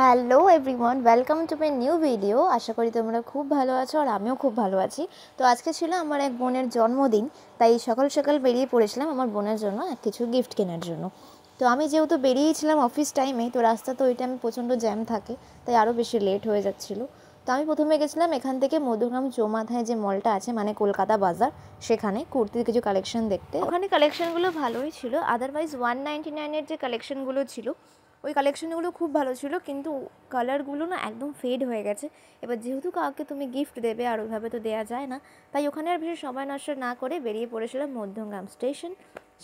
Hello everyone, welcome to my new video. আশা করি তোমরা খুব ভালো আছো আর আমিও খুব ভালো আছি। তো আজকে ছিল আমার এক বোনের জন্মদিন, তাই সকাল সকাল বেরিয়ে পড়েছিলাম আমার বোনের জন্য কিছু গিফট কেনার জন্য। তো আমি যেহেতু বেরিয়েছিলাম অফিস টাইমে, তো রাস্তা তো ওই টাইমে প্রচণ্ড জ্যাম থাকে, তাই আরও বেশি লেট হয়ে যাচ্ছিলো। তো আমি প্রথমে গেছিলাম এখান থেকে মধ্যগ্রাম চৌমাথায় যে মলটা আছে, মানে কলকাতা বাজার, সেখানে কুর্তির কিছু কালেকশন দেখতে। ওখানে কালেকশনগুলো ভালোই ছিল, আদারওয়াইজ 199-এর যে কালেকশনগুলো ছিল ওই কালেকশনগুলো খুব ভালো ছিল, কিন্তু কালারগুলো না একদম ফেড হয়ে গেছে। এবার যেহেতু কাউকে তুমি গিফট দেবে আর ওইভাবে তো দেওয়া যায় না, তাই ওখানে আর বেশি সময় নষ্ট না করে বেরিয়ে পড়েছিলাম মধ্যমগ্রাম স্টেশন।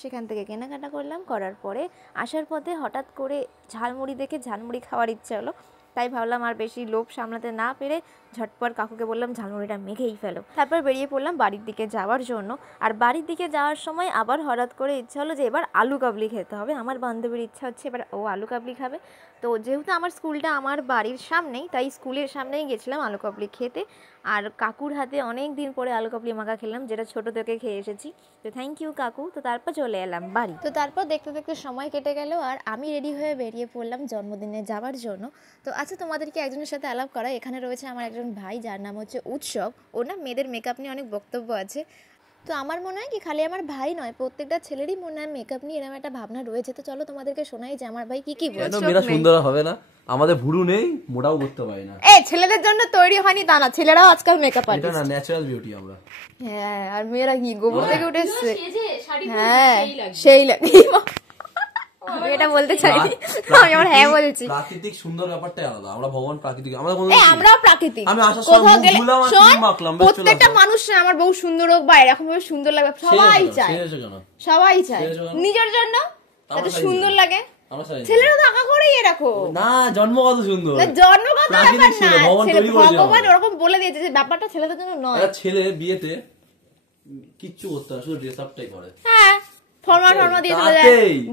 সেখান থেকে কেনাকাটা করলাম, করার পরে আসার পথে হঠাৎ করে ঝালমুড়ি দেখে ঝালমুড়ি খাওয়ার ইচ্ছা হলো, তাই ভাবলাম আর বেশি লোভ সামলাতে না পেরে ঝটপট কাকুকে বললাম ঝালমুড়িটা মেখেই ফেলো। তারপর বেরিয়ে পড়লাম বাড়ির দিকে যাওয়ার জন্য। আর বাড়ির দিকে যাওয়ার সময় আবার হঠাৎ করে ইচ্ছা হলো যে এবার আলু কাবলি খেতে হবে। আমার বান্ধবীর ইচ্ছা হচ্ছে এবার ও আলু কাবলি খাবে। তো যেহেতু আমার স্কুলটা আমার বাড়ির সামনেই, তাই স্কুলের সামনেই গেছিলাম আলু কাবলি খেতে। আর কাকুর হাতে অনেক দিন পরে আলু কাবলি মাখা খেলাম, যেটা ছোটো থেকে খেয়ে এসেছি। তো থ্যাংক ইউ কাকু। তো তারপর চলে এলাম বাড়ি। তো তারপর দেখতে দেখতে সময় কেটে গেল আর আমি রেডি হয়ে বেরিয়ে পড়লাম জন্মদিনে যাওয়ার জন্য। তো আচ্ছা, তোমাদেরকে একজনের সাথে আলাপ করা, এখানে রয়েছে আমার একজন ভাই, যার নাম হচ্ছে উৎসব। ওর না মেয়েদের মেকআপ নিয়ে অনেক বক্তব্য আছে। তো আমার মনে হয় কি খালি আমার ভাই নয়, প্রত্যেকটা ছেলেরই মনে হয় মেকআপ নিয়ে এরকম একটা ভাবনা রয়েছে। তো চলো তোমাদেরকে শোনাই যে আমার ভাই কি বলছে। মেয়েরা সুন্দর হবে না, আমাদের ভুরু নেই, মোটাও করতে পারি না। ছেলেদের জন্য তৈরি হয়নি তা না, ছেলেরাও আজকাল মেকআপ আর্টিস্ট। এটা না ন্যাচারাল বিউটি আমরা। হ্যাঁ, আর মেয়েরা কি গোবর থেকে উঠে এসেছে। হ্যাঁ, সেই লাগে। আমি এটা বলতে চাইনি, আমি আমার হ্যাঁ বলছি। প্রাকৃতিক সুন্দর ব্যাপারটাই আলাদা। আমরা ভগবান প্রাকৃতিক, আমরাও প্রাকৃতিক। আমি আসার সময় মুখগুলো আমার মাখলাম, প্রত্যেকটা মানুষ আমার বহু সুন্দর হোক বা এরকম ভাবে সুন্দর লাগবে, সবাই চায়, সবাই চায় নিজের জন্য যাতে সুন্দর লাগে। ছেলেরা তো আঁকা করেই এরকম না, জন্মগত সুন্দর না, জন্মগত ব্যাপার না, ভগবান ওরকম বলে দিয়েছে যে ব্যাপারটা ছেলেদের জন্য নয়। ছেলে বিয়েতে কিচ্ছু করতে না, শুধু ড্রেস আপটাই করে। হ্যাঁ, ফর্মা দিয়ে চলে যায়,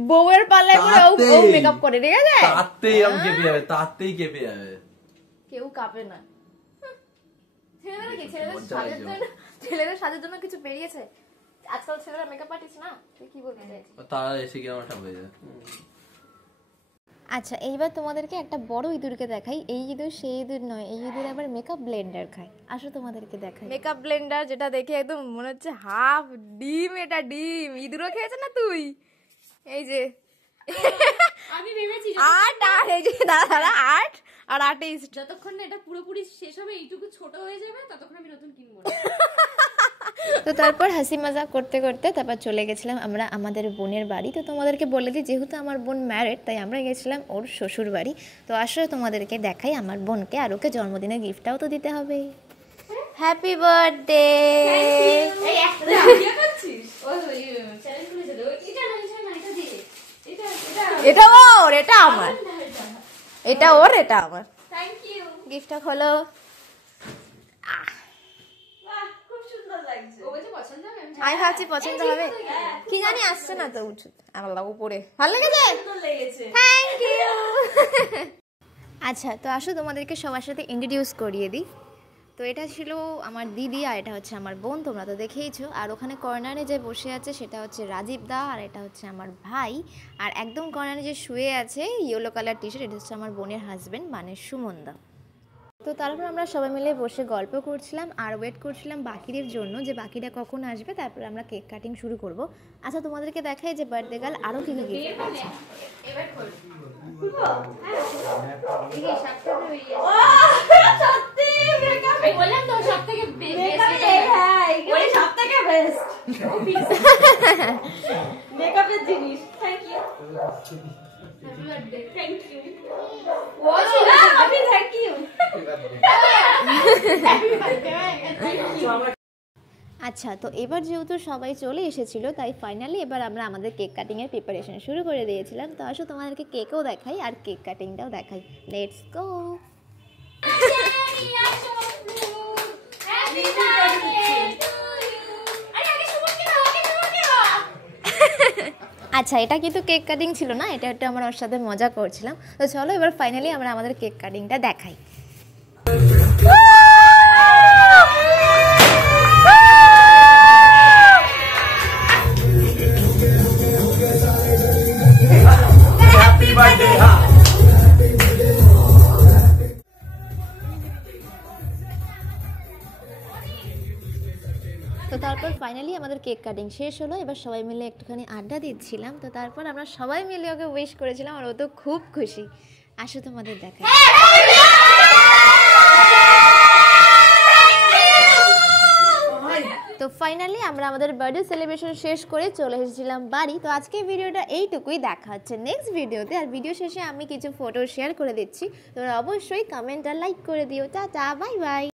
বউয়ের পাল্লায় করে ও মেকআপ করে, ঠিক আছে? তাতেই আমি কেঁপে যাবে, তাতেই কেঁপে যাবে। কেউ কাঁপে না। ছেলেরা কি ছেলেদের সাজের জন্য কিছু বেরিয়েছে আজকাল, ছেলেরা মেকআপ আর্টিস্ট না, তুই কি বলতে চাইছিস? তারা এসে কি আমারটা হয়ে যায়। আচ্ছা, এইবার তোমাদেরকে একটা বড় ইঁদুরকে দেখাই। এই ইঁদুর সেই ইঁদুর নয়, এই ইঁদুর আবার মেকআপ ব্লেন্ডার খায়। আসো তোমাদেরকে দেখাই মেকআপ ব্লেন্ডার, যেটা দেখে একদম মনে হচ্ছে হাফ ডিম। এটা ডিম। ইঁদুরও খেয়েছে না তুই? এই যে আমি ভেবেছি আট এই যে দাদা 8 আর 28, যতক্ষণ না এটা পুরোপুরি শেষ হবে, এইটুকু ছোট হয়ে যাবে, ততক্ষণ আমি নতুন কিনবো। তো তারপর হাসি মজা করতে করতে তারপর চলে গেছিলাম আমরা আমাদের বোনের বাড়ি। তো তোমাদেরকে বলে দিই, যেহেতু আমার বোন ম্যারিড, তাই আমরা গেছিলাম ওর শ্বশুর বাড়ি। তো আসলে তোমাদেরকে দেখাই আমার বোনকে, আর ওকে জন্মদিনের গিফটটাও তো দিতে হবে। Happy birthday. এটা ওর, এটা আমার, এটা ওর, এটা আমার। Thank you. গিফটটা খোলো। আমি ভাবছি পছন্দ হবে, কি জানি আসছে না তো আল্লাহ উপরে। ভালো লেগেছে? Thank you. আচ্ছা, তো আসো তোমাদেরকে সবার সাথে ইন্ট্রোডিউস করিয়ে দিই। তো এটা ছিল আমার দিদি আর এটা হচ্ছে আমার বোন, তোমরা তো দেখেইছো। আর ওখানে কর্নারে যে বসে আছে সেটা হচ্ছে রাজীব দা, আর এটা হচ্ছে আমার ভাই। আর একদম কর্নারে যে শুয়ে আছে ইয়েলো কালার টি শার্ট, এটা হচ্ছে আমার বোনের হাজব্যান্ড, মানে সুমন দা। তো তারপর আমরা সবাই মিলে বসে গল্প করছিলাম আর ওয়েট করছিলাম বাকিদের জন্য, যে বাকিরা কখন আসবে, তারপর আমরা কেক কাটিং শুরু করব। আচ্ছা, তোমাদেরকে দেখাই যে বার্থডে গার্ল আরো কি কি গিফট আছে। এবার খোল। আমি বললাম তো সবথেকে বেস্ট মেকআপের জিনিস। Thank you. Happy birthday. Thank you. Thank you. আচ্ছা, তো এবার যেহেতু সবাই চলে এসেছিল, তাই ফাইনালি এবার আমরা আমাদের কেক কাটিংয়ের প্রিপারেশন শুরু করে দিয়েছিলাম। তো আসো তোমাদেরকে কেকও দেখাই আর কেক কাটিংটাও দেখাই। Let's go. আচ্ছা, এটা কিন্তু কেক কাটিং ছিল না, এটা একটা আমরা ওর সাথে মজা করছিলাম। তো চলো এবার ফাইনালি আমরা আমাদের কেক কাটিংটা দেখাই। Happy birthday, তারপর ফাইনালি আমাদের কেক কাটিং শেষ হলো, এবার সবাই মিলে একটুখানি আড্ডা দিচ্ছিলাম। তো তারপর আমরা সবাই মিলে ওকে উইশ করেছিলাম, আর ও তো খুব খুশি। আসো তোমাদের দেখা। তো ফাইনালি আমরা আমাদের বার্থডে সেলিব্রেশন শেষ করে চলে এসেছিলাম বাড়ি। তো আজকের ভিডিওটা এইটুকুই, দেখা হচ্ছে নেক্সট ভিডিওতে। আর ভিডিও শেষে আমি কিছু ফটো শেয়ার করে দিচ্ছি, তোমরা অবশ্যই কমেন্ট আর লাইক করে দিও। Tata, bye bye.